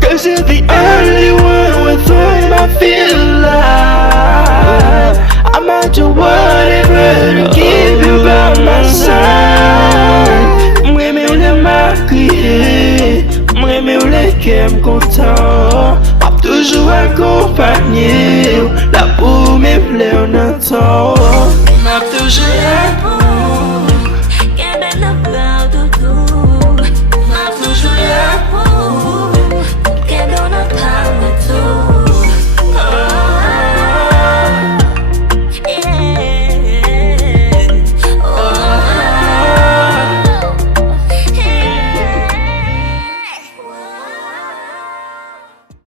Cause you're the only one with whom I feel alive. I'm at your whatever to keep you by my side. M'aimer ou le maquiller, m'aimer ou le kem content. M'a toujours accompagné, là pour me plaire en temps.